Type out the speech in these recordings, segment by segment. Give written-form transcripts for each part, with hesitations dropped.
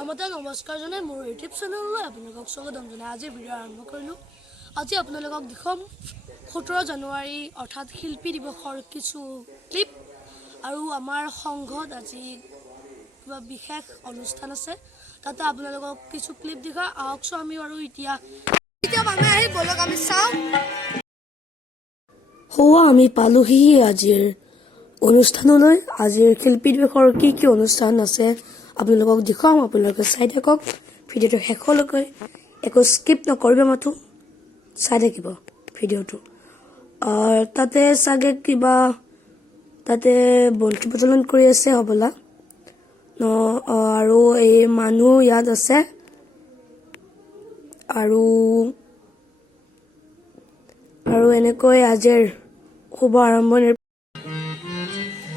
প্ৰথমতে নমস্কাৰ জনাই মোৰ ইউটিউব চেনেললৈ আপোনালোকক স্বাগতম জনাই আজি ভিডিঅ' আৰম্ভ কৰিলোঁ। আজি আপোনালোকক দেখুৱাম 17 জানুৱাৰী অৰ্থাৎ শিল্পী দিৱসৰ কিছু ক্লিপ আৰু আমাৰ সংঘত আজি কিবা বিশেষ অনুষ্ঠান আছে তাতে আপোনালোকক কিছু ক্লিপ দেখা আহকচোন আমি আৰু এতিয়া আমি আহি বলক আমি চাওঁ। আমি পালোহি আজিৰ অনুষ্ঠানলৈ। আজিৰ শিল্পী দিৱসৰ কি অনুষ্ঠান আছে আপোনালোকক দেখুৱাম। আপোনালোকে চাই থাকক ভিডিঅ'টো শেষলৈকে, একো স্কিপ নকৰিব, মাথো চাই থাকিব ভিডিঅ'টো। তাতে চাগে কিবা তাতে বন্তি প্ৰজ্বলন কৰি আছে হ'বলা আৰু এই মানুহ ইয়াত আছে আৰু এনেকৈ আজিৰ শুভ আৰম্ভণিৰ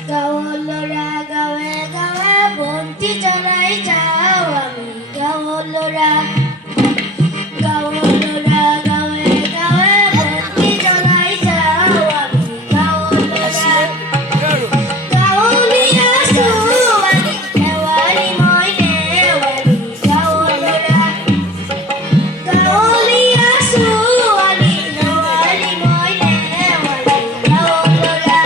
গাঁৱৰ ল'ৰা গাঁৱে গাঁৱে বন্তি জ্বলাই যাওঁ আমি। গাঁৱৰ ল'ৰা গাঁৱে গাঁৱে বন্তি জ্বলাই যাওঁ আমি। গাঁৱৰ ল'ৰা গাঁৱলীয়া ছোৱালী শেৱালি মই নেৱালী। গাঁৱৰ ল'ৰা গাঁৱলীয়া ছোৱালী শেৱালি মই নেৱালী। গাঁৱৰ ল'ৰা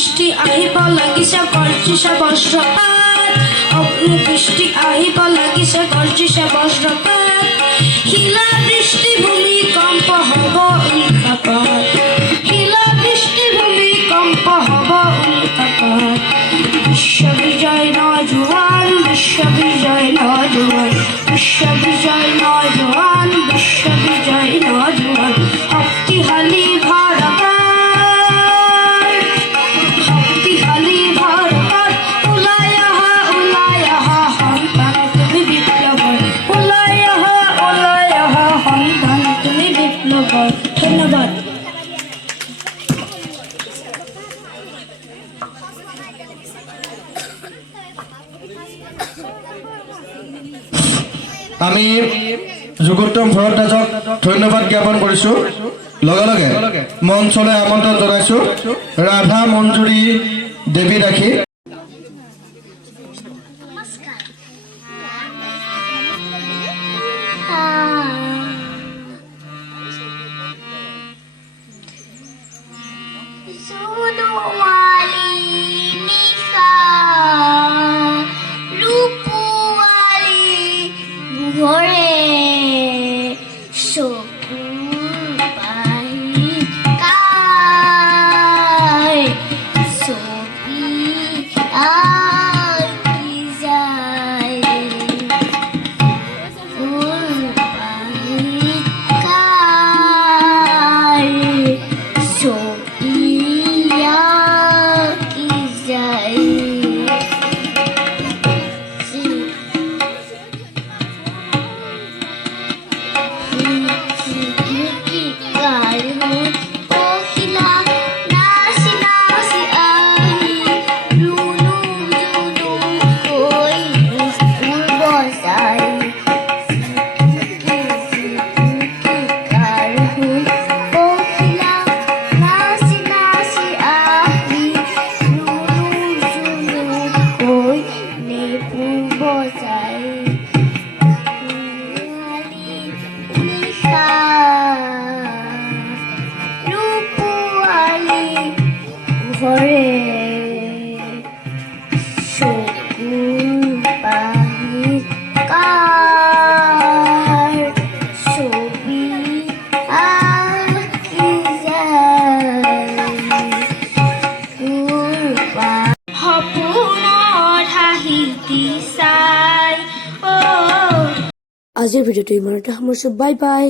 বৃষ্টি আহিব লাগিছে গৰ্জিছে বজ্ৰপাত অগ্নি বৃষ্টি আহিব লাগিছে গৰ্জিছে বজ্ৰপাত শিলা বৃষ্টি ভূমিকম্প হ'ব উল্কাপাত শিলা বৃষ্টি ভূমিকম্প হ'ব উল্কাপাত বিশ্ব বিজয় নজোৱান বিশ্ব বিজয় নজোৱান বিশ্ব বিজয় নজোৱান বিশ্ব বিজয় নজোৱান শক্তিশালী ভাৰত শক্তিশালী ভাৰতত ওলাই অহা সন্তান তুমি বিপ্লৱৰ ওলাই অহা সন্তান তুমি বিপ্লৱৰ ধন্যবাদ আমি যোগোত্তম ভৰদ্বাজক ধন্যবাদ জ্ঞাপন কৰিছোঁ লগে লগে মঞ্চলৈ আমন্ত্ৰণ জনাইছোঁ ৰাধা মঞ্জুৰী দেৱী ৰাখী আজিৰ ভিডিঅ'টো ইমানতে সামৰিছোঁ বাই বাই